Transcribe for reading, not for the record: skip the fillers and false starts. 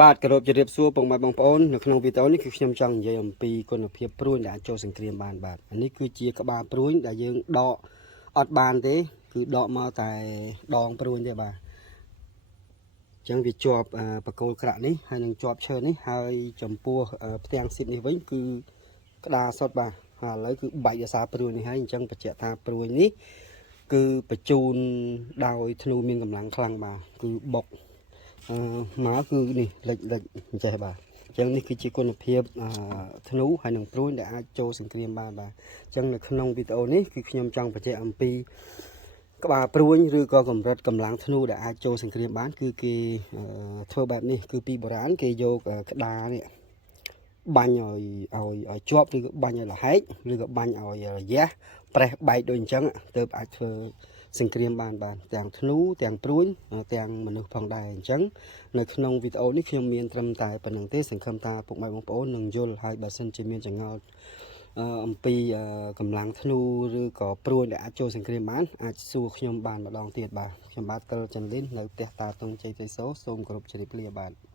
បាទគោរពជម្រាបសួរពុកម៉ែបងប្អូននៅក្នុងវីដេអូនេះគឺខ្ញុំចង់និយាយអំពីគុណភាពព្រួញដែលអាចចូលសង្គ្រាមបានបាទនេះគឺជាក្បាលព្រួញដែលយើងដកអត់បានទេគឺដកមកតែដងព្រួញទេបាទអញ្ចឹងវាជាប់បកគោលក្រាក់នេះហើយនឹងជាប់ឈើនេះហើយចំពោះផ្ទាំងស៊ីតនេះវិញគឺក្តារសុតបាទហើយឥឡូវគឺបែកដោយសារព្រួញនេះហើយអញ្ចឹងបញ្ជាក់ថាព្រួញនេះគឺបញ្ជូនដោយធ្នូមានកម្លាំងខ្លាំងបាទគឺបុកមកគឺនេះលិចអញ្ចេះបាទអញ្ចឹងនេះគឺជាគុណភាពធ្នូហើយនឹងព្រួយដែលអាចចូលសង្គ្រាមបានបាទអញ្ចឹងនៅក្នុងវីដេអូនេះគឺខ្ញុំចង់បញ្ជាក់អំពីក្បាលព្រួយឬក៏កម្រិតកម្លាំងធ្នូដែលអាចចូលសង្គ្រាមបានគឺគេធ្វើបែបនេះគឺពីបុរាណគេយកក្តារនេះបាញ់ឲ្យជាប់ឬក៏បាញ់ឲ្យលហែកឬក៏បាញ់ឲ្យរយះប្រេះបែកដូចអញ្ចឹងទើបអាចធ្វើសង្គ្រាមបានទាំងធ្នូទាំងព្រួយទាំងមនុស្សផងដែរអញ្ចឹងនៅក្នុងវីដេអូនេះខ្ញុំមានត្រឹមតែប៉ុណ្្នឹងទេសង្ឃឹមថាពុកម៉ែបងប្អូននឹងយល់ហើយបើសិនជាមានចង្អុលអំពីកម្លាំងធ្នូឬក៏ព្រួយដែលអាចចូលសង្គ្រាមបានអាចសួរខ្ញុំបានម្ដងទៀតបាទខ្ញុំបាទកិលចន្ទលិននៅផ្ទះតាតុងជ័យតេសូសូមគោរពជម្រាបលាបាទ